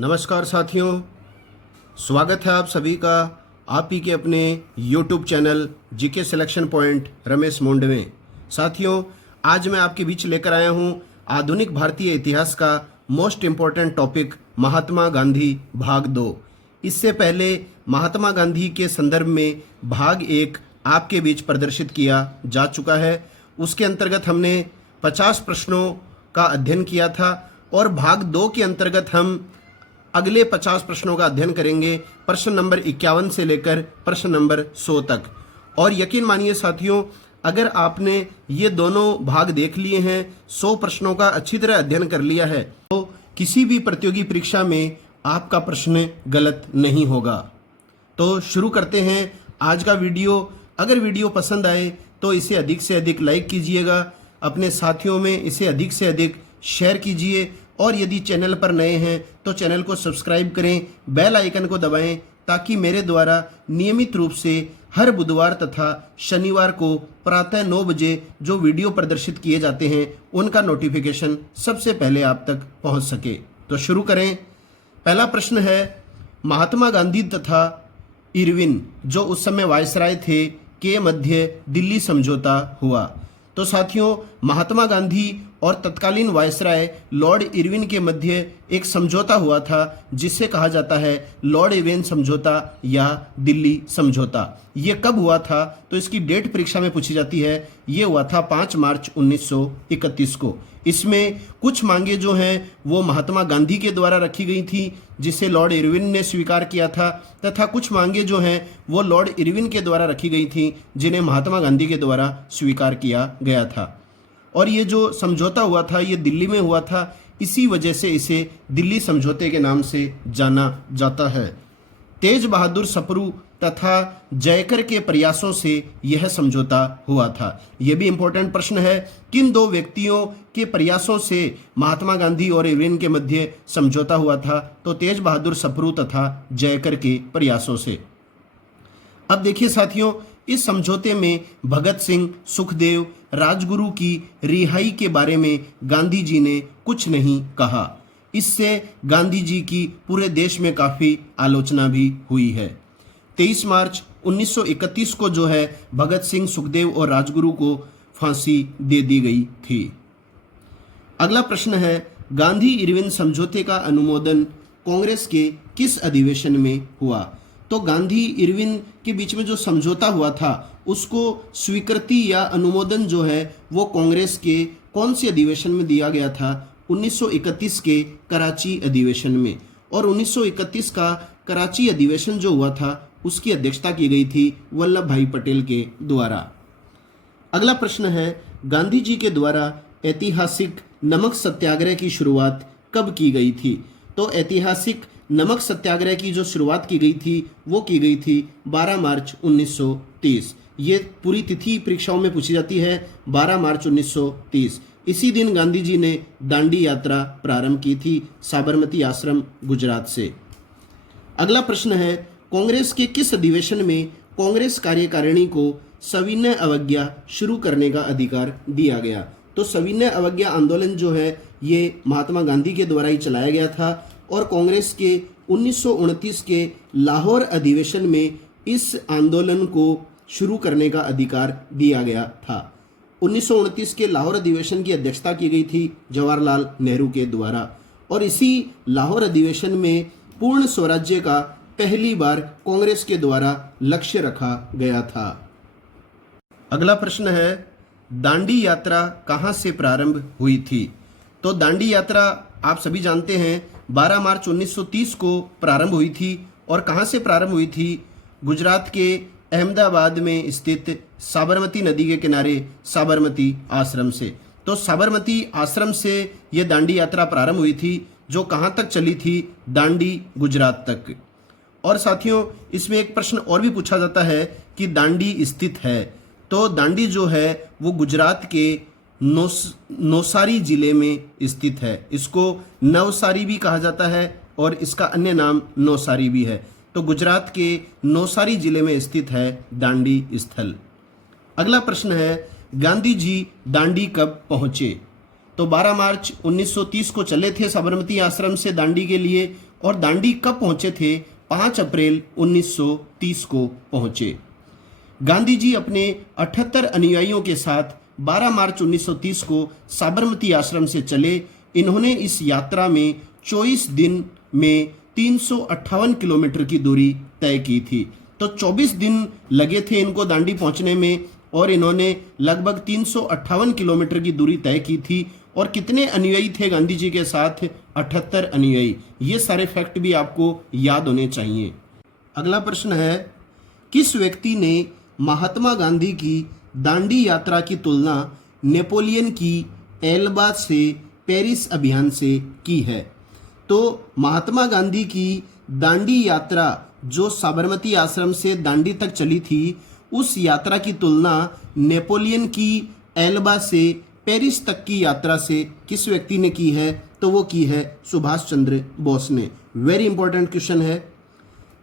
नमस्कार साथियों, स्वागत है आप सभी का आप ही के अपने YouTube channel GK selection point Ramesh मोंड में। साथियों, आज मैं आपके बीच लेकर आया हूं आधुनिक भारतीय इतिहास का most important topic Mahatma Gandhi भाग 2। इससे पहले महात्मा गांधी के संदर्भ में भाग 1 आपके बीच प्रदर्शित किया जा चुका है। उसके अंतर्गत हमने 50 प्रश्नों का अध्ययन किया था और भाग 2 के अंतर्गत हम अगले 50 प्रश्नों का अध्ययन करेंगे, प्रश्न नंबर 51 से लेकर प्रश्न नंबर 100 तक। और यकीन मानिए साथियों, अगर आपने ये दोनों भाग देख लिए हैं, 100 प्रश्नों का अच्छी तरह अध्ययन कर लिया है, तो किसी भी प्रतियोगी परीक्षा में आपका प्रश्न गलत नहीं होगा। तो शुरू करते हैं आज का वीडियो। अगर वीडियो पसंद आए तो इसे अधिक से अधिक लाइक कीजिएगा, अपने साथियों में इसे अधिक से अधिक शेयर कीजिए और यदि चैनल पर नए हैं तो चैनल को सब्सक्राइब करें, बेल आइकन को दबाएं ताकि मेरे द्वारा नियमित रूप से हर बुधवार तथा शनिवार को प्रातः 9 बजे जो वीडियो प्रदर्शित किए जाते हैं उनका नोटिफिकेशन सबसे पहले आप तक पहुंच सके। तो शुरू करें। पहला प्रश्न है, महात्मा गांधी तथा इरविन जो उस समय वायसराय थे के मध्य दिल्ली समझौता हुआ। तो साथियों, महात्मा गांधी और तत्कालीन वायसराय लॉर्ड इरविन के मध्य एक समझौता हुआ था जिसे कहा जाता है लॉर्ड इरविन समझौता या दिल्ली समझौता। ये कब हुआ था तो इसकी डेट परीक्षा में पूछी जाती है। ये हुआ था 5 मार्च 1931 को। इसमें कुछ मांगे जो हैं वो महात्मा गांधी के द्वारा रखी गई थी जिसे लॉर्ड इरविन ने स्वीकार किया था, तथा कुछ मांगे जो हैं वो लॉर्ड इरविन के द्वारा रखी गई थी जिन्हें महात्मा गांधी के द्वारा स्वीकार किया गया था। और ये जो समझौता हुआ था ये दिल्ली में हुआ था, इसी वजह से इसे दिल्ली समझौते के नाम से जाना जाता है। तेज बहादुर सप्रू तथा जयकर के प्रयासों से यह समझौता हुआ था। यह भी इंपॉर्टेंट प्रश्न है, किन दो व्यक्तियों के प्रयासों से महात्मा गांधी और इरविन के मध्य समझौता हुआ था? तो तेज बहादुर सप्रू तथा जयकर के प्रयासों से। अब देखिए साथियों, इस समझौते में भगत सिंह, सुखदेव, राजगुरु की रिहाई के बारे में गांधी जी ने कुछ नहीं कहा। इससे गांधी जी की पूरे देश में काफी आलोचना भी हुई है। 23 मार्च 1931 को जो है भगत सिंह, सुखदेव और राजगुरु को फांसी दे दी गई थी। अगला प्रश्न है, गांधी इरविन समझौते का अनुमोदन कांग्रेस के किस अधिवेशन में हुआ? तो गांधी इरविन के बीच में जो समझौता हुआ था उसको स्वीकृति या अनुमोदन जो है वो कांग्रेस के कौन से अधिवेशन में दिया गया था? 1931 के कराची अधिवेशन में। और 1931 का कराची अधिवेशन जो हुआ था उसकी अध्यक्षता की गई थी वल्लभ भाई पटेल के द्वारा। अगला प्रश्न है, गांधी जी के द्वारा ऐतिहासिक नमक सत्याग्रह की शुरुआत कब की गई थी? तो ऐतिहासिक नमक सत्याग्रह की जो शुरुआत की गई थी वो की गई थी 12 मार्च 1930। ये पूरी तिथि परीक्षाओं में पूछी जाती है, 12 मार्च 1930। इसी दिन गांधी जी ने दांडी यात्रा प्रारंभ की थी साबरमती आश्रम गुजरात से। अगला प्रश्न है, कांग्रेस के किस अधिवेशन में कांग्रेस कार्यकारिणी को सविनय अवज्ञा शुरू करने का अधिकार दिया गया? तो सविनय अवज्ञा आंदोलन जो है ये महात्मा गांधी के द्वारा ही चलाया गया था और कांग्रेस के 1929 के लाहौर अधिवेशन में इस आंदोलन को शुरू करने का अधिकार दिया गया था। 1929 के लाहौर अधिवेशन की अध्यक्षता की गई थी जवाहरलाल नेहरू के द्वारा और इसी लाहौर अधिवेशन में पूर्ण स्वराज्य का पहली बार कांग्रेस के द्वारा लक्ष्य रखा गया था। अगला प्रश्न है, दांडी यात्रा कहां से प्रारंभ हुई थी? तो दांडी यात्रा आप सभी जानते हैं 12 मार्च 1930 को प्रारंभ हुई थी और कहां से प्रारंभ हुई थी? गुजरात के अहमदाबाद में स्थित साबरमती नदी के किनारे साबरमती आश्रम से। तो साबरमती आश्रम से यह दांडी यात्रा प्रारंभ हुई थी जो कहां तक चली थी? दांडी, गुजरात तक। और साथियों, इसमें एक प्रश्न और भी पूछा जाता है कि दांडी स्थित है। तो दांडी जो है वो गुजरात के नौसारी जिले में स्थित है। इसको नवसारी भी कहा जाता है और इसका अन्य नाम नौसारी भी है। तो गुजरात के नौसारी जिले में स्थित है दांडी स्थल। अगला प्रश्न है, गांधी जी दांडी कब पहुंचे? तो 12 मार्च 1930 को चले थे साबरमती आश्रम से दांडी के लिए और दांडी कब पहुंचे थे? 5 अप्रैल 1930 को पहुंचे। गांधी जी अपने 78 अनुयायियों के साथ 12 मार्च 1930 को साबरमती आश्रम से चले। इन्होंने इस यात्रा में 24 दिन में 358 किलोमीटर की दूरी तय की थी। तो 24 दिन लगे थे इनको दांडी पहुंचने में और इन्होंने लगभग 358 किलोमीटर की दूरी तय की थी। और कितने अनुयायी थे गांधी जी के साथ? 78 अनुयायी। ये सारे फैक्ट भी आपको याद होने चाहिए। अगला प्रश्न है, किस व्यक्ति ने महात्मा गांधी की दांडी यात्रा की तुलना नेपोलियन की एल्बा से पेरिस अभियान से की है? तो महात्मा गांधी की दांडी यात्रा जो साबरमती आश्रम से दांडी तक चली थी, उस यात्रा की तुलना नेपोलियन की एल्बा से पेरिस तक की यात्रा से किस व्यक्ति ने की है? तो वो की है सुभाष चंद्र बोस ने। वेरी इंपॉर्टेंट क्वेश्चन है।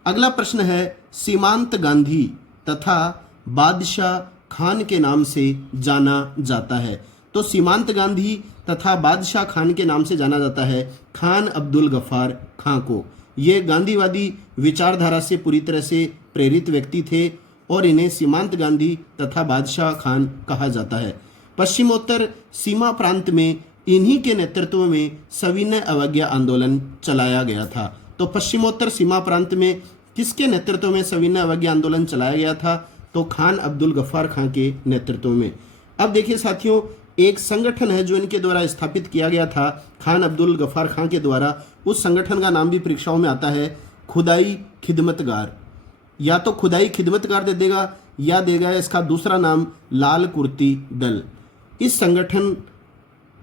अगला प्रश्न है, सीमांत गांधी तथा बादशाह खान के नाम से जाना जाता है। तो सीमांत गांधी तथा बादशाह खान के नाम से जाना जाता है खान अब्दुल गफ्फार खां को। ये गांधीवादी विचारधारा से पूरी तरह से प्रेरित व्यक्ति थे और इन्हें सीमांत गांधी तथा बादशाह खान कहा जाता है। पश्चिमोत्तर सीमा प्रांत में इन्हीं के नेतृत्व में सविनय अवज्ञा आंदोलन चलाया गया था। तो पश्चिमोत्तर सीमा प्रांत में किसके नेतृत्व में सविनय अवज्ञा आंदोलन चलाया गया था? तो खान अब्दुल गफ्फार खां के नेतृत्व में। अब देखिए साथियों, एक संगठन है जो इनके द्वारा स्थापित किया गया था खान अब्दुल गफ्फार खां के द्वारा। उस संगठन का नाम भी परीक्षाओं में आता है खुदाई खिदमतगार। या तो खुदाई खिदमतगार दे देगा या देगा इसका दूसरा नाम लाल कुर्ती दल। इस संगठन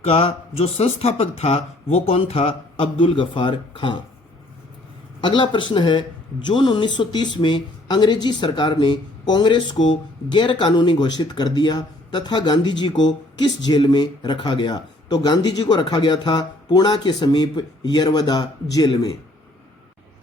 का जो संस्थापक था वो कौन था? अब्दुल गफ्फार खां। अगला प्रश्न है, जून 1930 में अंग्रेजी सरकार ने कांग्रेस को गैर कानूनी घोषित कर दिया तथा गांधी जी को किस जेल में रखा गया? तो गांधी जी को रखा गया था पुणे के समीप यरवदा जेल में।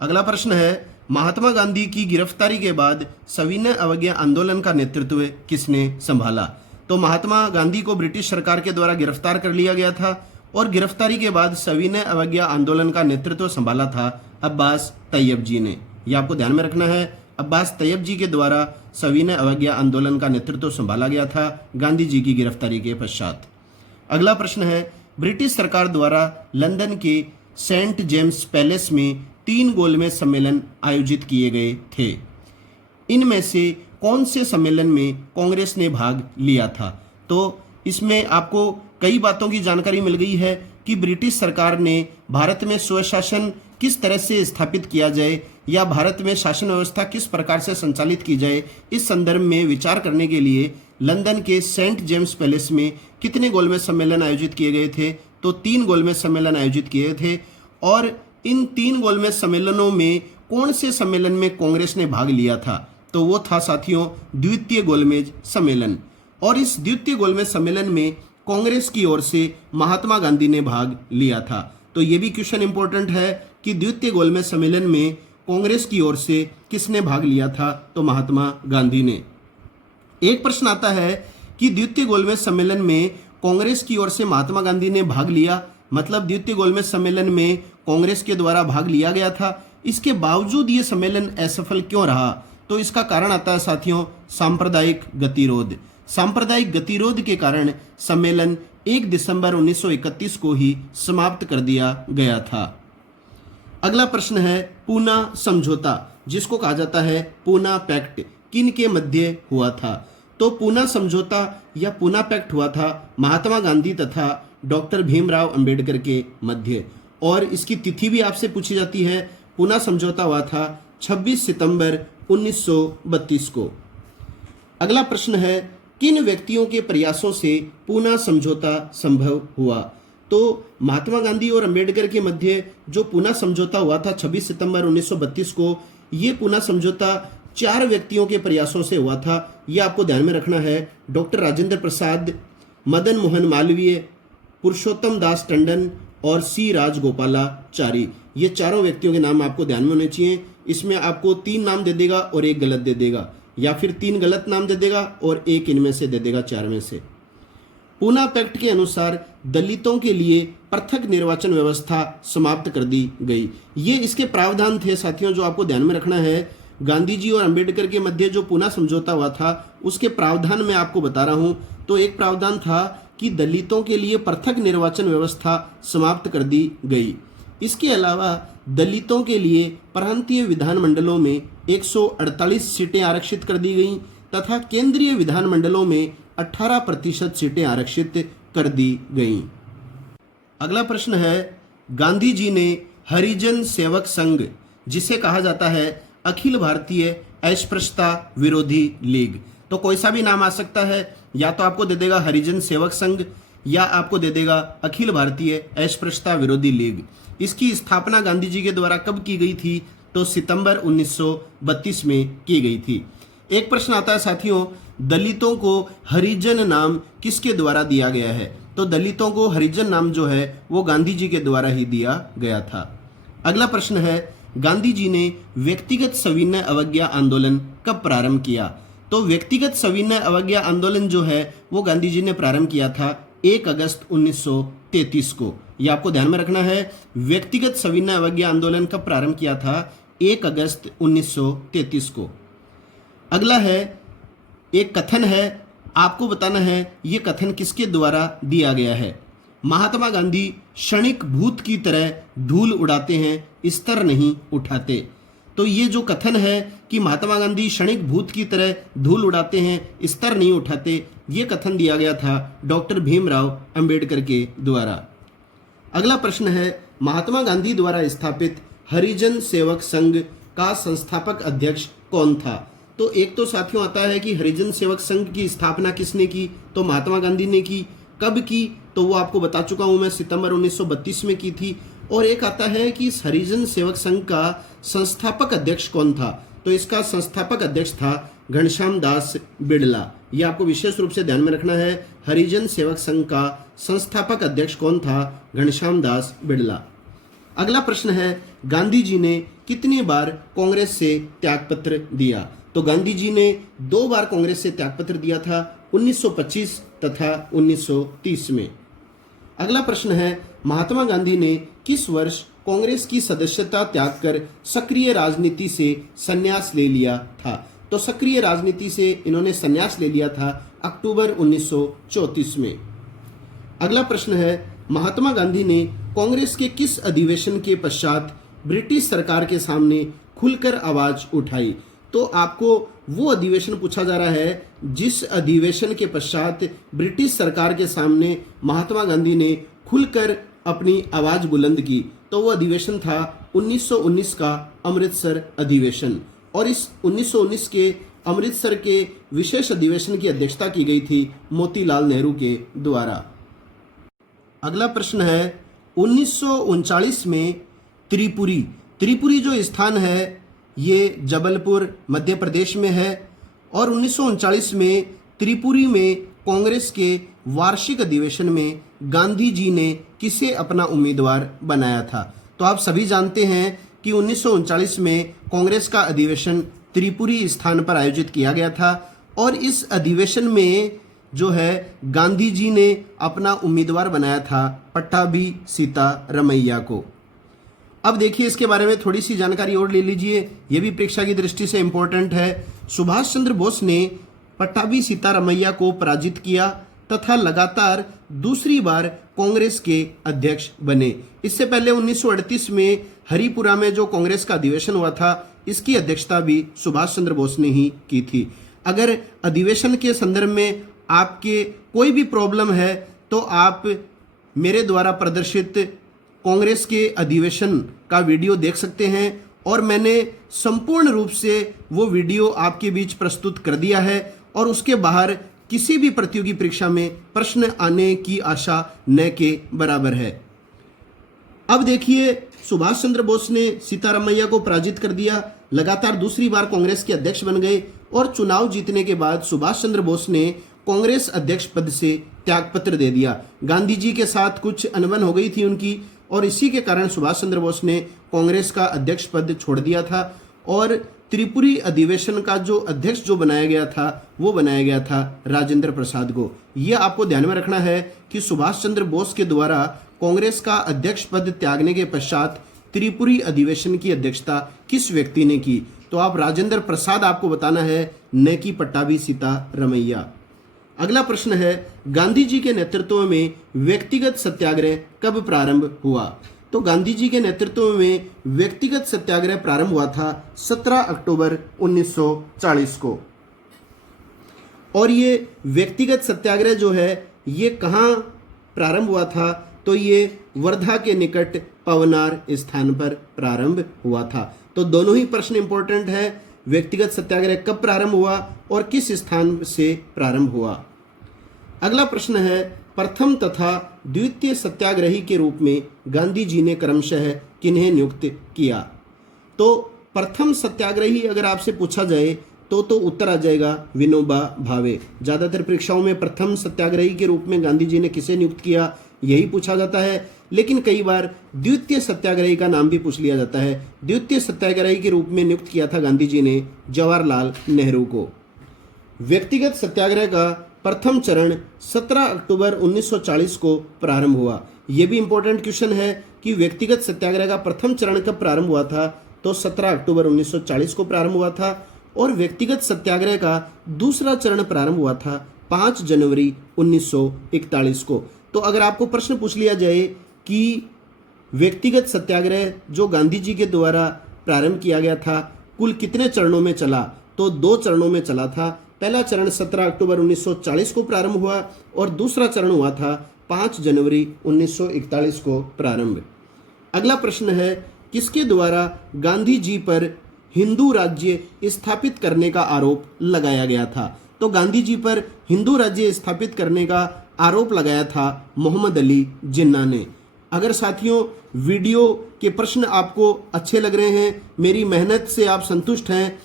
अगला प्रश्न है, महात्मा गांधी की गिरफ्तारी के बाद सविनय अवज्ञा आंदोलन का नेतृत्व किसने संभाला? तो महात्मा गांधी को ब्रिटिश सरकार के द्वारा गिरफ्तार कर लिया गया था और गिरफ्तारी के बाद सविनय अवज्ञा आंदोलन का नेतृत्व संभाला था अब्बास तैयब जी ने। यह आपको ध्यान में रखना है, अब्बास तैयब जी के द्वारा सविनय अवज्ञा आंदोलन का नेतृत्व संभाला गया था गांधी जी की गिरफ्तारी के पश्चात। अगला प्रश्न है, ब्रिटिश सरकार द्वारा लंदन के सेंट जेम्स पैलेस में 3 गोलमेज सम्मेलन आयोजित किए गए थे। इनमें से कौन से सम्मेलन में कांग्रेस ने भाग लिया था? तो इसमें आपको कई बातों की जानकारी मिल गई है कि ब्रिटिश सरकार ने भारत में स्वशासन किस तरह से स्थापित किया जाए या भारत में शासन व्यवस्था किस प्रकार से संचालित की जाए, इस संदर्भ में विचार करने के लिए लंदन के सेंट जेम्स पैलेस में कितने गोलमेज सम्मेलन आयोजित किए गए थे? तो 3 गोलमेज सम्मेलन आयोजित किए थे। और इन 3 गोलमेज सम्मेलनों में कौन से सम्मेलन में कांग्रेस ने भाग लिया था? तो वो था साथियों द्वितीय गोलमेज सम्मेलन। और इस द्वितीय गोलमेज सम्मेलन में कांग्रेस की ओर से महात्मा गांधी ने भाग लिया था। तो ये भी क्वेश्चन इंपॉर्टेंट है कि द्वितीय गोलमेज सम्मेलन में कांग्रेस की ओर से किसने भाग लिया था? तो महात्मा गांधी ने। एक प्रश्न आता है कि द्वितीय गोलमेज सम्मेलन में कांग्रेस की ओर से महात्मा गांधी ने भाग लिया, मतलब द्वितीय गोलमेज सम्मेलन में कांग्रेस के द्वारा भाग लिया गया था, इसके बावजूद ये सम्मेलन असफल क्यों रहा? तो इसका कारण आता है साथियों सांप्रदायिक गतिरोध। सांप्रदायिक गतिरोध के कारण सम्मेलन 1 दिसंबर 1931 को ही समाप्त कर दिया गया था। अगला प्रश्न है, पूना समझौता जिसको कहा जाता है पूना पैक्ट किन के मध्य हुआ था? तो पूना समझौता या पूना पैक्ट हुआ था महात्मा गांधी तथा डॉक्टर भीमराव अंबेडकर के मध्य। और इसकी तिथि भी आपसे पूछी जाती है। पूना समझौता हुआ था 26 सितंबर 1932 को। अगला प्रश्न है, किन व्यक्तियों के प्रयासों से पूना समझौता संभव हुआ? तो महात्मा गांधी और अंबेडकर के मध्य जो पूना समझौता हुआ था 26 सितंबर 1932 को, ये पूना समझौता 4 व्यक्तियों के प्रयासों से हुआ था। यह आपको ध्यान में रखना है। डॉक्टर राजेंद्र प्रसाद, मदन मोहन मालवीय, पुरुषोत्तम दास टंडन और सी राजगोपालाचारी। ये चारों व्यक्तियों के नाम आपको ध्यान में होने चाहिए। इसमें आपको 3 नाम दे देगा और 1 गलत दे देगा, या फिर 3 गलत नाम दे देगा और 1 इनमें से दे देगा, 4 में से। पूना पैक्ट के अनुसार दलितों के लिए पृथक निर्वाचन व्यवस्था समाप्त कर दी गई। ये इसके प्रावधान थे साथियों, जो आपको ध्यान में रखना है। गांधी जी और अंबेडकर के मध्य जो पुनः समझौता हुआ था उसके प्रावधान मैं आपको बता रहा हूं। तो एक प्रावधान था कि दलितों के लिए पृथक निर्वाचन व्यवस्था समाप्त कर दी गई। इसके अलावा दलितों के लिए प्रांतीय विधानमंडलों में 148 सीटें आरक्षित कर दी गईं तथा केंद्रीय विधानमंडलों में 18% सीटें आरक्षित कर दी गईं। अगला प्रश्न है, गांधी जी ने हरिजन सेवक संघ, जिसे कहा जाता है अखिल भारतीय अस्पृश्यता विरोधी लीग, तो कोई सा भी नाम आ सकता है, या तो आपको दे देगा हरिजन सेवक संघ या आपको दे देगा अखिल भारतीय अस्पृश्यता विरोधी लीग। इसकी स्थापना गांधी जी के द्वारा कब की गई थी? तो सितंबर 1932 में की गई थी। एक प्रश्न आता है साथियों, दलितों को हरिजन नाम किसके द्वारा दिया गया है? तो दलितों को हरिजन नाम जो है वो गांधी जी के द्वारा ही दिया गया था। अगला प्रश्न है, गांधी जी ने व्यक्तिगत सविनय अवज्ञा आंदोलन कब प्रारंभ किया? तो व्यक्तिगत सविनय अवज्ञा आंदोलन जो है वो गांधी जी ने प्रारंभ किया था 1 अगस्त 1933 को। ये आपको ध्यान में रखना है, व्यक्तिगत सविनय अवज्ञा आंदोलन कब प्रारंभ किया था? 1 अगस्त 1933 को। अगला है, एक कथन है, आपको बताना है ये कथन किसके द्वारा दिया गया है। महात्मा गांधी क्षणिक भूत की तरह धूल उड़ाते हैं, स्तर नहीं उठाते। तो ये जो कथन है कि महात्मा गांधी क्षणिक भूत की तरह धूल उड़ाते हैं, स्तर नहीं उठाते, ये कथन दिया गया था डॉक्टर भीमराव अंबेडकर के द्वारा। अगला प्रश्न है, महात्मा गांधी द्वारा स्थापित हरिजन सेवक संघ का संस्थापक अध्यक्ष कौन था? तो एक तो साथियों आता है कि हरिजन सेवक संघ की स्थापना किसने की? तो महात्मा गांधी ने की। कब की? तो वो आपको बता चुका हूं मैं, सितंबर 1932 में की थी। और एक आता है कि इस हरिजन सेवक संघ का संस्थापक अध्यक्ष कौन था? तो इसका संस्थापक अध्यक्ष था घनश्याम दास बिड़ला। यह आपको विशेष रूप से ध्यान में रखना है, हरिजन सेवक संघ का संस्थापक अध्यक्ष कौन था? घनश्याम दास बिड़ला। अगला प्रश्न है, गांधी जी ने कितनी बार कांग्रेस से त्यागपत्र दिया? तो गांधी जी ने 2 बार कांग्रेस से त्यागपत्र दिया था, 1925 तथा 1930 में। अगला प्रश्न है, महात्मा गांधी ने किस वर्ष कांग्रेस की सदस्यता त्याग कर सक्रिय राजनीति से संन्यास ले लिया था? तो सक्रिय राजनीति से इन्होंने संन्यास ले लिया था अक्टूबर 1934 में। अगला प्रश्न है, महात्मा गांधी ने कांग्रेस के किस अधिवेशन के पश्चात ब्रिटिश सरकार के सामने खुलकर आवाज उठाई? तो आपको वो अधिवेशन पूछा जा रहा है जिस अधिवेशन के पश्चात ब्रिटिश सरकार के सामने महात्मा गांधी ने खुलकर अपनी आवाज बुलंद की। तो वो अधिवेशन था 1919 का अमृतसर अधिवेशन, और इस 1919 के अमृतसर के विशेष अधिवेशन की अध्यक्षता की गई थी मोतीलाल नेहरू के द्वारा। अगला प्रश्न है, 1939 में त्रिपुरी जो स्थान है ये जबलपुर मध्य प्रदेश में है, और 1939 में त्रिपुरी में कांग्रेस के वार्षिक अधिवेशन में गांधी जी ने किसे अपना उम्मीदवार बनाया था? तो आप सभी जानते हैं कि 1939 में कांग्रेस का अधिवेशन त्रिपुरी स्थान पर आयोजित किया गया था, और इस अधिवेशन में जो है गांधी जी ने अपना उम्मीदवार बनाया था पट्टाभी सीतारमैया को। अब देखिए इसके बारे में थोड़ी सी जानकारी और ले लीजिए, यह भी परीक्षा की दृष्टि से इंपॉर्टेंट है। सुभाष चंद्र बोस ने पट्टाभी सीतारमैया को पराजित किया तथा लगातार दूसरी बार कांग्रेस के अध्यक्ष बने। इससे पहले 1938 में हरिपुरा में जो कांग्रेस का अधिवेशन हुआ था, इसकी अध्यक्षता भी सुभाष चंद्र बोस ने ही की थी। अगर अधिवेशन के संदर्भ में आपके कोई भी प्रॉब्लम है तो आप मेरे द्वारा प्रदर्शित कांग्रेस के अधिवेशन का वीडियो देख सकते हैं, और मैंने संपूर्ण रूप से वो वीडियो आपके बीच प्रस्तुत कर दिया है, और उसके बाहर किसी भी प्रतियोगी परीक्षा में प्रश्न आने की आशा न के बराबर है। अब देखिए, सुभाष चंद्र बोस ने सीतारमैया को पराजित कर दिया, लगातार दूसरी बार कांग्रेस के अध्यक्ष बन गए, और चुनाव जीतने के बाद सुभाष चंद्र बोस ने कांग्रेस अध्यक्ष पद से त्यागपत्र दे दिया। गांधी जी के साथ कुछ अनबन हो गई थी उनकी, और इसी के कारण सुभाष चंद्र बोस ने कांग्रेस का अध्यक्ष पद छोड़ दिया था, और त्रिपुरी अधिवेशन का जो अध्यक्ष जो बनाया गया था वो बनाया गया था राजेंद्र प्रसाद को। यह आपको ध्यान में रखना है कि सुभाष चंद्र बोस के द्वारा कांग्रेस का अध्यक्ष पद त्यागने के पश्चात त्रिपुरी अधिवेशन की अध्यक्षता किस व्यक्ति ने की? तो आप राजेंद्र प्रसाद आपको बताना है, न कि पट्टाभी सीतारमैया। अगला प्रश्न है, गांधी जी के नेतृत्व में व्यक्तिगत सत्याग्रह कब प्रारंभ हुआ? तो गांधी जी के नेतृत्व में व्यक्तिगत सत्याग्रह प्रारंभ हुआ था 17 अक्टूबर 1940 को। और ये व्यक्तिगत सत्याग्रह जो है ये कहाँ प्रारंभ हुआ था? तो ये वर्धा के निकट पवनार स्थान पर प्रारंभ हुआ था। तो दोनों ही प्रश्न इंपॉर्टेंट है, व्यक्तिगत सत्याग्रह कब प्रारंभ हुआ और किस स्थान से प्रारंभ हुआ। अगला प्रश्न है, प्रथम तथा द्वितीय सत्याग्रही के रूप में गांधी जी ने क्रमशः किन्हें नियुक्त किया? तो प्रथम सत्याग्रही अगर आपसे पूछा जाए तो उत्तर आ जाएगा विनोबा भावे। ज़्यादातर परीक्षाओं में प्रथम सत्याग्रही के रूप में गांधी जी ने किसे नियुक्त किया यही पूछा जाता है, लेकिन कई बार द्वितीय सत्याग्रही का नाम भी पूछ लिया जाता है। द्वितीय सत्याग्रही के रूप में नियुक्त किया था गांधी जी ने जवाहरलाल नेहरू को। व्यक्तिगत सत्याग्रह का प्रथम चरण 17 अक्टूबर 1940 को प्रारंभ हुआ। यह भी इंपॉर्टेंट क्वेश्चन है कि व्यक्तिगत सत्याग्रह का प्रथम चरण कब प्रारंभ हुआ था? तो 17 अक्टूबर 1940 को प्रारंभ हुआ था। और व्यक्तिगत सत्याग्रह का दूसरा चरण प्रारंभ हुआ था 5 जनवरी 1941 को। तो अगर आपको प्रश्न पूछ लिया जाए कि व्यक्तिगत सत्याग्रह जो गांधी जी के द्वारा प्रारंभ किया गया था कुल कितने चरणों में चला, तो 2 चरणों में चला था। पहला चरण 17 अक्टूबर 1940 को प्रारंभ हुआ और दूसरा चरण हुआ था 5 जनवरी 1941 को प्रारंभ। अगला प्रश्न है, किसके द्वारा गांधी जी पर हिंदू राज्य स्थापित करने का आरोप लगाया गया था? तो गांधी जी पर हिंदू राज्य स्थापित करने का आरोप लगाया था मोहम्मद अली जिन्ना ने। अगर साथियों वीडियो के प्रश्न आपको अच्छे लग रहे हैं, मेरी मेहनत से आप संतुष्ट हैं,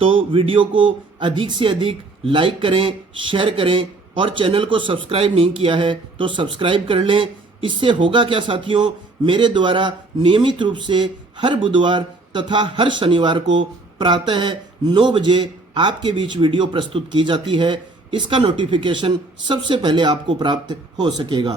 तो वीडियो को अधिक से अधिक लाइक करें, शेयर करें और चैनल को सब्सक्राइब नहीं किया है तो सब्सक्राइब कर लें। इससे होगा क्या साथियों, मेरे द्वारा नियमित रूप से हर बुधवार तथा हर शनिवार को प्रातः 9 बजे आपके बीच वीडियो प्रस्तुत की जाती है। इसका नोटिफिकेशन सबसे पहले आपको प्राप्त हो सकेगा।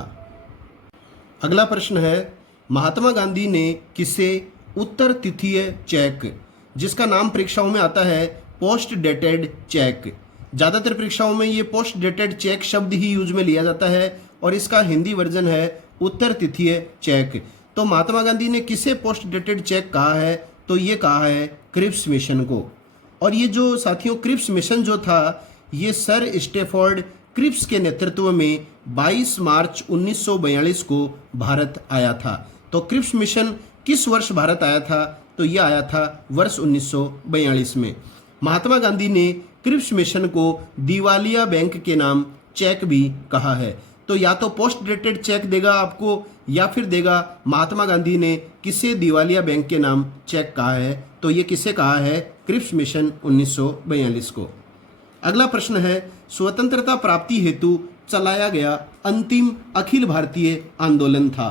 अगला प्रश्न है, महात्मा गांधी ने किसे उत्तर तिथीय चेक, जिसका नाम परीक्षाओं में आता है पोस्ट डेटेड चेक, ज़्यादातर परीक्षाओं में ये पोस्ट डेटेड चेक शब्द ही यूज में लिया जाता है और इसका हिंदी वर्जन है उत्तर तिथीय चेक। तो महात्मा गांधी ने किसे पोस्ट डेटेड चेक कहा है? तो ये कहा है क्रिप्स मिशन को। और ये जो साथियों क्रिप्स मिशन जो था ये सर स्टेफोर्ड क्रिप्स के नेतृत्व में 22 मार्च 1942 को भारत आया था। तो क्रिप्स मिशन किस वर्ष भारत आया था? तो यह आया था वर्ष 1942 में। महात्मा गांधी ने क्रिप्स मिशन को दिवालिया बैंक के नाम चेक भी कहा है। तो या तो पोस्ट डेटेड चेक देगा आपको या फिर देगा महात्मा गांधी ने किसे दिवालिया बैंक के नाम चेक कहा है। तो ये किसे कहा है? क्रिप्स मिशन 1942 को। अगला प्रश्न है, स्वतंत्रता प्राप्ति हेतु चलाया गया अंतिम अखिल भारतीय आंदोलन था।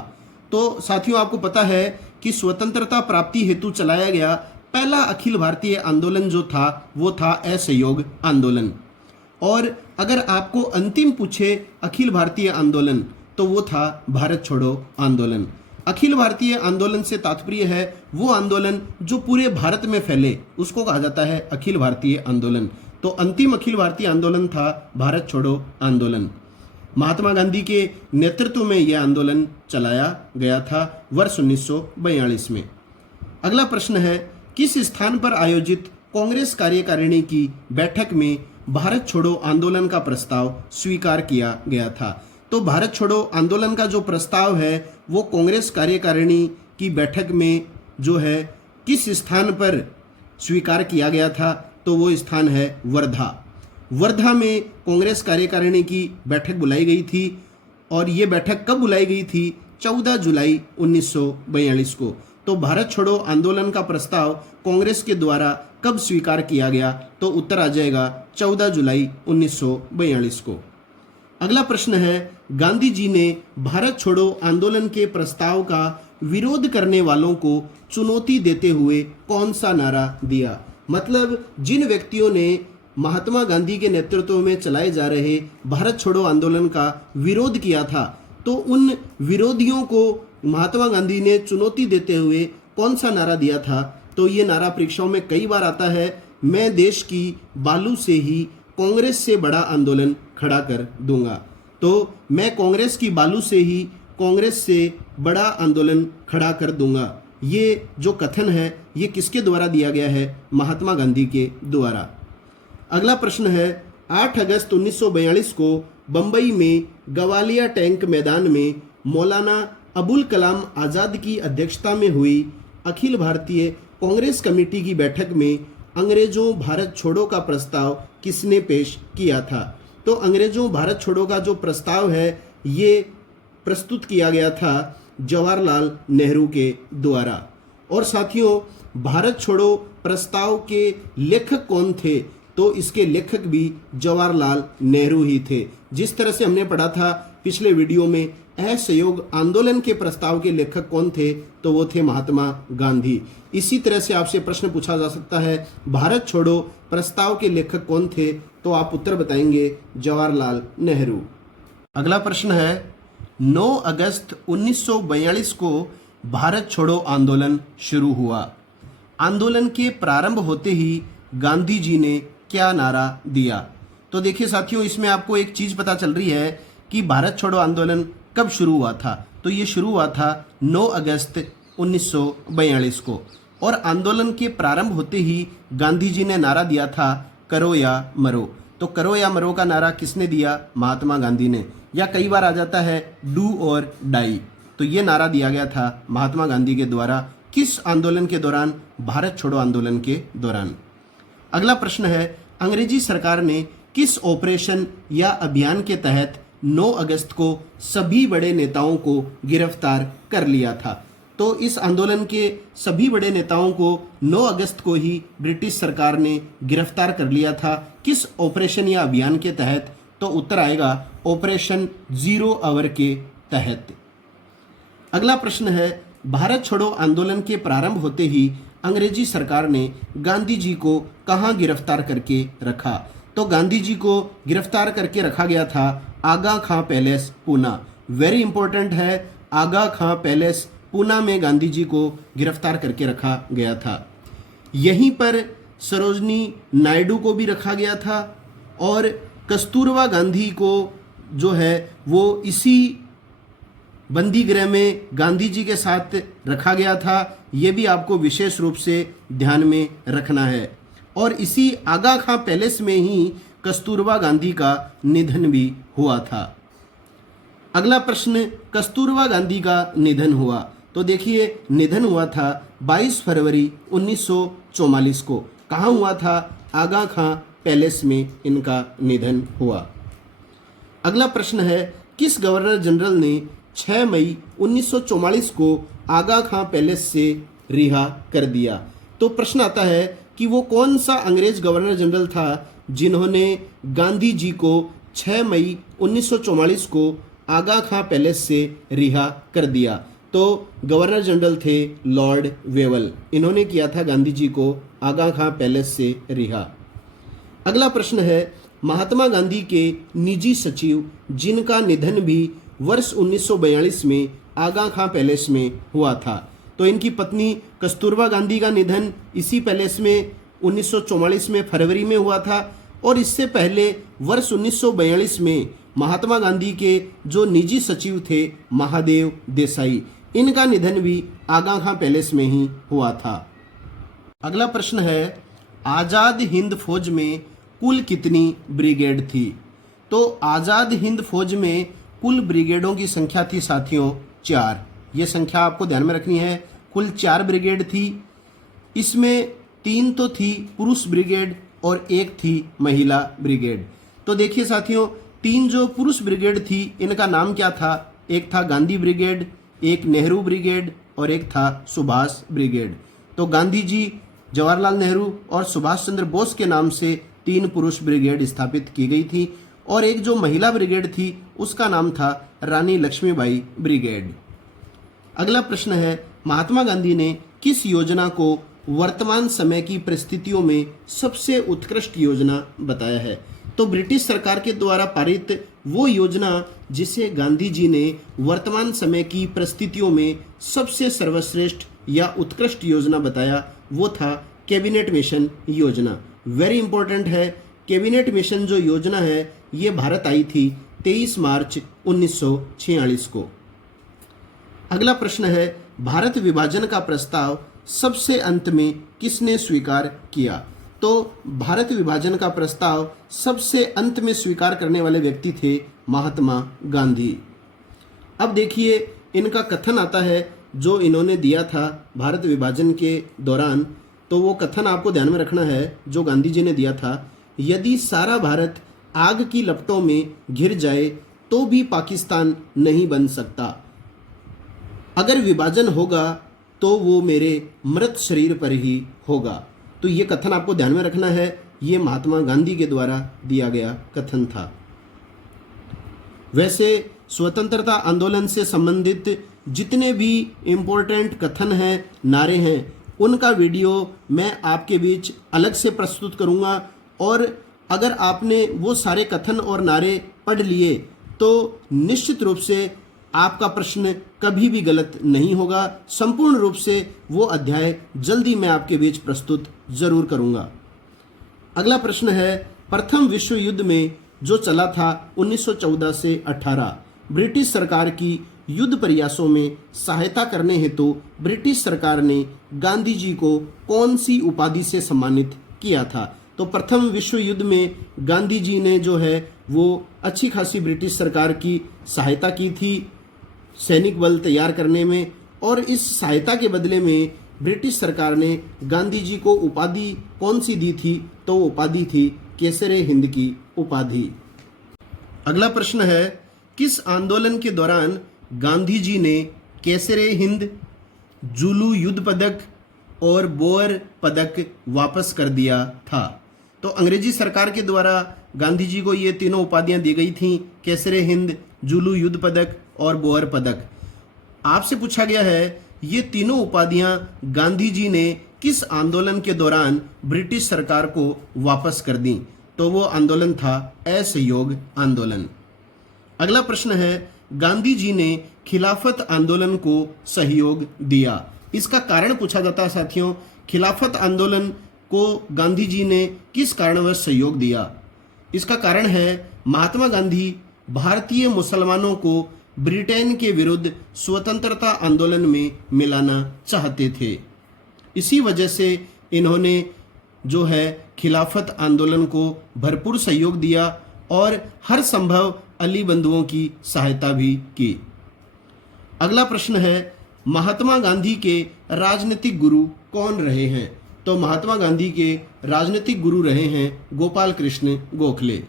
तो साथियों आपको पता है कि स्वतंत्रता प्राप्ति हेतु चलाया गया पहला अखिल भारतीय आंदोलन जो था वो था असहयोग आंदोलन। और अगर आपको अंतिम पूछे अखिल भारतीय आंदोलन तो वो था भारत छोड़ो आंदोलन। अखिल भारतीय आंदोलन से तात्पर्य है वो आंदोलन जो पूरे भारत में फैले, उसको कहा जाता है अखिल भारतीय आंदोलन। तो अंतिम अखिल भारतीय आंदोलन था भारत छोड़ो आंदोलन। महात्मा गांधी के नेतृत्व में यह आंदोलन चलाया गया था वर्ष 1942 में। अगला प्रश्न है, किस स्थान पर आयोजित कांग्रेस कार्यकारिणी की बैठक में भारत छोड़ो आंदोलन का प्रस्ताव स्वीकार किया गया था? तो भारत छोड़ो आंदोलन का जो प्रस्ताव है वो कांग्रेस कार्यकारिणी की बैठक में जो है किस स्थान पर स्वीकार किया गया था? तो वो स्थान है वर्धा। वर्धा में कांग्रेस कार्यकारिणी की बैठक बुलाई गई थी और ये बैठक कब बुलाई गई थी? 14 जुलाई 1942 को। तो भारत छोड़ो आंदोलन का प्रस्ताव कांग्रेस के द्वारा कब स्वीकार किया गया? तो उत्तर आ जाएगा 14 जुलाई 1942 को। अगला प्रश्न है, गांधी जी ने भारत छोड़ो आंदोलन के प्रस्ताव का विरोध करने वालों को चुनौती देते हुए कौन सा नारा दिया? मतलब जिन व्यक्तियों ने महात्मा गांधी के नेतृत्व में चलाए जा रहे भारत छोड़ो आंदोलन का विरोध किया था तो उन विरोधियों को महात्मा गांधी ने चुनौती देते हुए कौन सा नारा दिया था? तो ये नारा परीक्षाओं में कई बार आता है, मैं देश की बालू से ही कांग्रेस से बड़ा आंदोलन खड़ा कर दूंगा। तो मैं कांग्रेस की बालू से ही कांग्रेस से बड़ा आंदोलन खड़ा कर दूंगा, ये जो कथन है ये किसके द्वारा दिया गया है? महात्मा गांधी के द्वारा। अगला प्रश्न है, 8 अगस्त 1942 को बंबई में गवालिया टैंक मैदान में मौलाना अबुल कलाम आज़ाद की अध्यक्षता में हुई अखिल भारतीय कांग्रेस कमेटी की बैठक में अंग्रेजों भारत छोड़ो का प्रस्ताव किसने पेश किया था? तो अंग्रेजों भारत छोड़ो का जो प्रस्ताव है ये प्रस्तुत किया गया था जवाहरलाल नेहरू के द्वारा। और साथियों, भारत छोड़ो प्रस्ताव के लेखक कौन थे? तो इसके लेखक भी जवाहरलाल नेहरू ही थे। जिस तरह से हमने पढ़ा था पिछले वीडियो में, असहयोग आंदोलन के प्रस्ताव के लेखक कौन थे? तो वो थे महात्मा गांधी। इसी तरह से आपसे प्रश्न पूछा जा सकता है, भारत छोड़ो प्रस्ताव के लेखक कौन थे? तो आप उत्तर बताएंगे जवाहरलाल नेहरू। अगला प्रश्न है, 9 अगस्त 1942 को भारत छोड़ो आंदोलन शुरू हुआ। आंदोलन के प्रारंभ होते ही गांधी जी ने क्या नारा दिया? तो देखिए साथियों, इसमें आपको एक चीज पता चल रही है कि भारत छोड़ो आंदोलन कब शुरू हुआ था। तो ये शुरू हुआ था 9 अगस्त 1942 को, और आंदोलन के प्रारंभ होते ही गांधी जी ने नारा दिया था, करो या मरो। तो करो या मरो का नारा किसने दिया? महात्मा गांधी ने। या कई बार आ जाता है डू और डाई, तो ये नारा दिया गया था महात्मा गांधी के द्वारा। किस आंदोलन के दौरान? भारत छोड़ो आंदोलन के दौरान। अगला प्रश्न है, अंग्रेजी सरकार ने किस ऑपरेशन या अभियान के तहत 9 अगस्त को सभी बड़े नेताओं को गिरफ्तार कर लिया था? तो इस आंदोलन के सभी बड़े नेताओं को 9 अगस्त को ही ब्रिटिश सरकार ने गिरफ्तार कर लिया था। किस ऑपरेशन या अभियान के तहत? तो उत्तर आएगा ऑपरेशन 0 आवर के तहत। अगला प्रश्न है, भारत छोड़ो आंदोलन के प्रारंभ होते ही अंग्रेजी सरकार ने गांधी जी को कहाँ गिरफ्तार करके रखा? तो गांधी जी को गिरफ्तार करके रखा गया था आगा खां पैलेस, पूना। वेरी इंपॉर्टेंट है, आगा खां पैलेस पूना में गांधी जी को गिरफ्तार करके रखा गया था। यहीं पर सरोजनी नायडू को भी रखा गया था, और कस्तूरबा गांधी को जो है वो इसी बंदी गृह में गांधी जी के साथ रखा गया था। ये भी आपको विशेष रूप से ध्यान में रखना है। और इसी आगा खां पैलेस में ही कस्तूरबा गांधी का निधन भी हुआ था। अगला प्रश्न, कस्तूरबा गांधी का निधन हुआ। तो देखिए, निधन हुआ था 22 फरवरी 1944 को। कहाँ हुआ था? आगा खां पैलेस में इनका निधन हुआ। अगला प्रश्न है, किस गवर्नर जनरल ने 6 मई 1944 को आगा खां पैलेस से रिहा कर दिया? तो प्रश्न आता है कि वो कौन सा अंग्रेज गवर्नर जनरल था जिन्होंने गांधी जी को 6 मई 1944 को आगा खां पैलेस से रिहा कर दिया? तो गवर्नर जनरल थे लॉर्ड वेवल। इन्होंने किया था गांधी जी को आगा खां पैलेस से रिहा। अगला प्रश्न है, महात्मा गांधी के निजी सचिव जिनका निधन भी वर्ष 1942 में आगा खां पैलेस में हुआ था। तो इनकी पत्नी कस्तूरबा गांधी का निधन इसी पैलेस में 1944 में फरवरी में हुआ था। और इससे पहले वर्ष 1942 में महात्मा गांधी के जो निजी सचिव थे महादेव देसाई, इनका निधन भी आगा खां पैलेस में ही हुआ था। अगला प्रश्न है, आज़ाद हिंद फौज में कुल कितनी ब्रिगेड थी? तो आज़ाद हिंद फौज में कुल ब्रिगेडों की संख्या थी साथियों 4। ये संख्या आपको ध्यान में रखनी है। कुल 4 ब्रिगेड थी। इसमें 3 तो थी पुरुष ब्रिगेड और 1 थी महिला ब्रिगेड। तो देखिए साथियों, 3 जो पुरुष ब्रिगेड थी इनका नाम क्या था? एक था गांधी ब्रिगेड, एक नेहरू ब्रिगेड और एक था सुभाष ब्रिगेड। तो गांधी जी, जवाहरलाल नेहरू और सुभाष चंद्र बोस के नाम से 3 पुरुष ब्रिगेड स्थापित की गई थी। और एक जो महिला ब्रिगेड थी उसका नाम था रानी लक्ष्मीबाई ब्रिगेड। अगला प्रश्न है, महात्मा गांधी ने किस योजना को वर्तमान समय की परिस्थितियों में सबसे उत्कृष्ट योजना बताया है? तो ब्रिटिश सरकार के द्वारा पारित वो योजना जिसे गांधी जी ने वर्तमान समय की परिस्थितियों में सबसे सर्वश्रेष्ठ या उत्कृष्ट योजना बताया, वो था कैबिनेट मिशन योजना। वेरी इंपॉर्टेंट है, कैबिनेट मिशन जो योजना है ये भारत आई थी 23 मार्च 1946 को। अगला प्रश्न है, भारत विभाजन का प्रस्ताव सबसे अंत में किसने स्वीकार किया? तो भारत विभाजन का प्रस्ताव सबसे अंत में स्वीकार करने वाले व्यक्ति थे महात्मा गांधी। अब देखिए इनका कथन आता है जो इन्होंने दिया था भारत विभाजन के दौरान, तो वो कथन आपको ध्यान में रखना है जो गांधी जी ने दिया था, यदि सारा भारत आग की लपटों में घिर जाए तो भी पाकिस्तान नहीं बन सकता। अगर विभाजन होगा तो वो मेरे मृत शरीर पर ही होगा। तो ये कथन आपको ध्यान में रखना है, ये महात्मा गांधी के द्वारा दिया गया कथन था। वैसे स्वतंत्रता आंदोलन से संबंधित जितने भी इम्पोर्टेंट कथन हैं, नारे हैं, उनका वीडियो मैं आपके बीच अलग से प्रस्तुत करूंगा। और अगर आपने वो सारे कथन और नारे पढ़ लिए तो निश्चित रूप से आपका प्रश्न कभी भी गलत नहीं होगा। संपूर्ण रूप से वो अध्याय जल्दी मैं आपके बीच प्रस्तुत जरूर करूंगा। अगला प्रश्न है, प्रथम विश्व युद्ध में जो चला था 1914 से 18, ब्रिटिश सरकार की युद्ध प्रयासों में सहायता हेतु तो ब्रिटिश सरकार ने गांधी जी को कौन सी उपाधि से सम्मानित किया था? तो प्रथम विश्व युद्ध में गांधी जी ने जो है वो अच्छी खासी ब्रिटिश सरकार की सहायता की थी सैनिक बल तैयार करने में, और इस सहायता के बदले में ब्रिटिश सरकार ने गांधी जी को उपाधि कौन सी दी थी? तो उपाधि थी केसरे हिंद की उपाधि। अगला प्रश्न है, किस आंदोलन के दौरान गांधी जी ने केसरे हिंद, जुलू युद्ध पदक और बोअर पदक वापस कर दिया था? तो अंग्रेजी सरकार के द्वारा गांधी जी को ये तीनों उपाधियां दी गई थीं, केसरे हिंद, जुलू युद्ध पदक और बोअर पदक। आपसे पूछा गया है ये तीनों उपाधियां गांधी जी ने किस आंदोलन के दौरान ब्रिटिश सरकार को वापस कर दी? तो वो आंदोलन था असहयोग आंदोलन। अगला प्रश्न है, गांधी जी ने खिलाफत आंदोलन को सहयोग दिया, इसका कारण पूछा जाता है साथियों। खिलाफत आंदोलन को गांधी जी ने किस कारणवश सहयोग दिया? इसका कारण है महात्मा गांधी भारतीय मुसलमानों को ब्रिटेन के विरुद्ध स्वतंत्रता आंदोलन में मिलाना चाहते थे। इसी वजह से इन्होंने जो है खिलाफत आंदोलन को भरपूर सहयोग दिया और हर संभव अली बंधुओं की सहायता भी की। अगला प्रश्न है, महात्मा गांधी के राजनीतिक गुरु कौन रहे हैं? तो महात्मा गांधी के राजनीतिक गुरु रहे हैं गोपाल कृष्ण गोखले।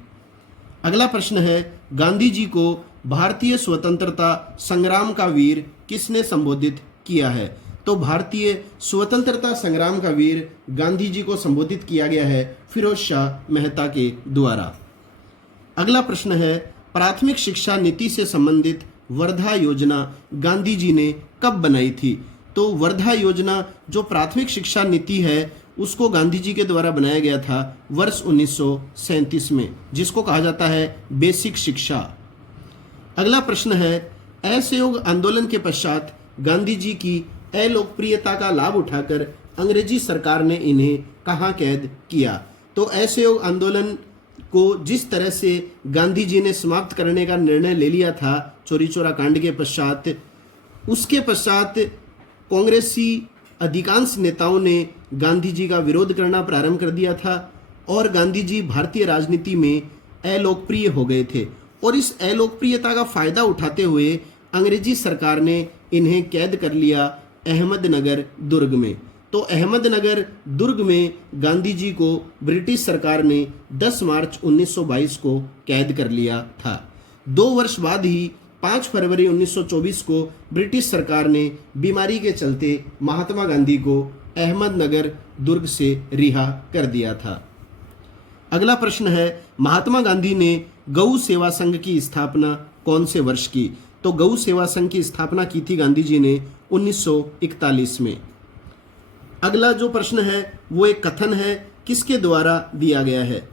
अगला प्रश्न है, गांधी जी को भारतीय स्वतंत्रता संग्राम का वीर किसने संबोधित किया है? तो भारतीय स्वतंत्रता संग्राम का वीर गांधी जी को संबोधित किया गया है फिरोज शाह मेहता के द्वारा। अगला प्रश्न है, प्राथमिक शिक्षा नीति से संबंधित वर्धा योजना गांधी जी ने कब बनाई थी? तो वर्धा योजना जो प्राथमिक शिक्षा नीति है उसको गांधी जी के द्वारा बनाया गया था वर्ष 1937 में, जिसको कहा जाता है बेसिक शिक्षा। अगला प्रश्न है, असहयोग आंदोलन के पश्चात गांधी जी की अलोकप्रियता का लाभ उठाकर अंग्रेजी सरकार ने इन्हें कहाँ कैद किया? तो असहयोग आंदोलन को जिस तरह से गांधी जी ने समाप्त करने का निर्णय ले लिया था चोरी चोरा कांड के पश्चात, उसके पश्चात कांग्रेसी अधिकांश नेताओं ने गांधी जी का विरोध करना प्रारंभ कर दिया था और गांधी जी भारतीय राजनीति में अलोकप्रिय हो गए थे। और इस अलोकप्रियता का फायदा उठाते हुए अंग्रेजी सरकार ने इन्हें कैद कर लिया अहमदनगर दुर्ग में। तो अहमदनगर दुर्ग में गांधी जी को ब्रिटिश सरकार ने 10 मार्च 1922 को कैद कर लिया था। 2 वर्ष बाद ही 5 फरवरी 1924 को ब्रिटिश सरकार ने बीमारी के चलते महात्मा गांधी को अहमदनगर दुर्ग से रिहा कर दिया था। अगला प्रश्न है, महात्मा गांधी ने गौ सेवा संघ की स्थापना कौन से वर्ष की? तो गौ सेवा संघ की स्थापना की थी गांधी जी ने 1941 में। अगला जो प्रश्न है वो एक कथन है, किसके द्वारा दिया गया है?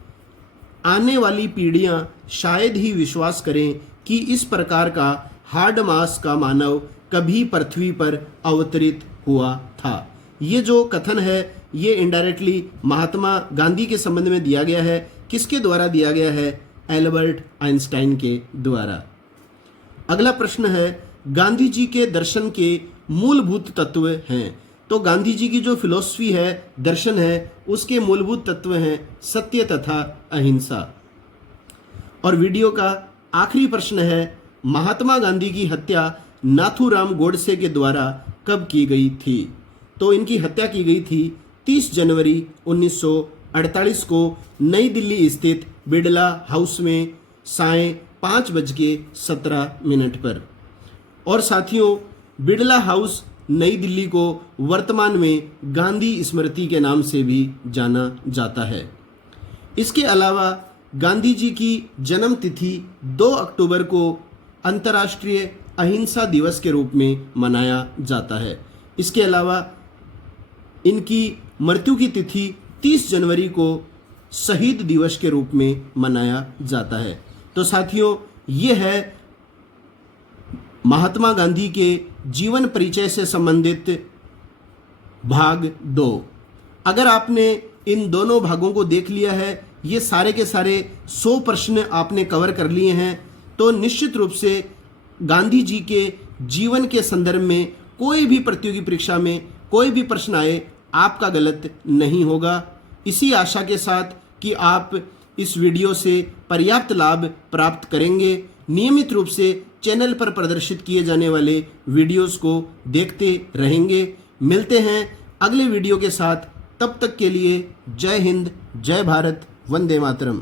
आने वाली पीढ़ियां शायद ही विश्वास करें कि इस प्रकार का हार्ड मास का मानव कभी पृथ्वी पर अवतरित हुआ था। ये जो कथन है ये इनडायरेक्टली महात्मा गांधी के संबंध में दिया गया है। किसके द्वारा दिया गया है? एल्बर्ट आइंस्टाइन के द्वारा। अगला प्रश्न है, गांधी जी के दर्शन के मूलभूत तत्व हैं। तो गांधी जी की जो फिलॉसफी है, दर्शन है, उसके मूलभूत तत्व हैं सत्य तथा अहिंसा। और वीडियो का आखिरी प्रश्न है, महात्मा गांधी की हत्या नाथूराम गोडसे के द्वारा कब की गई थी? तो इनकी हत्या की गई थी 30 जनवरी 1948 को नई दिल्ली स्थित बिड़ला हाउस में सायं 5:17 पर। और साथियों, बिड़ला हाउस नई दिल्ली को वर्तमान में गांधी स्मृति के नाम से भी जाना जाता है। इसके अलावा गांधी जी की जन्म तिथि 2 अक्टूबर को अंतर्राष्ट्रीय अहिंसा दिवस के रूप में मनाया जाता है। इसके अलावा इनकी मृत्यु की तिथि 30 जनवरी को शहीद दिवस के रूप में मनाया जाता है। तो साथियों, ये है महात्मा गांधी के जीवन परिचय से संबंधित भाग 2। अगर आपने इन दोनों भागों को देख लिया है, ये सारे के सारे 100 प्रश्न आपने कवर कर लिए हैं, तो निश्चित रूप से गांधी जी के जीवन के संदर्भ में कोई भी प्रतियोगी परीक्षा में कोई भी प्रश्न आए आपका गलत नहीं होगा। इसी आशा के साथ कि आप इस वीडियो से पर्याप्त लाभ प्राप्त करेंगे, नियमित रूप से चैनल पर प्रदर्शित किए जाने वाले वीडियोस को देखते रहेंगे। मिलते हैं अगले वीडियो के साथ, तब तक के लिए जय हिंद, जय भारत, वंदे मातरम।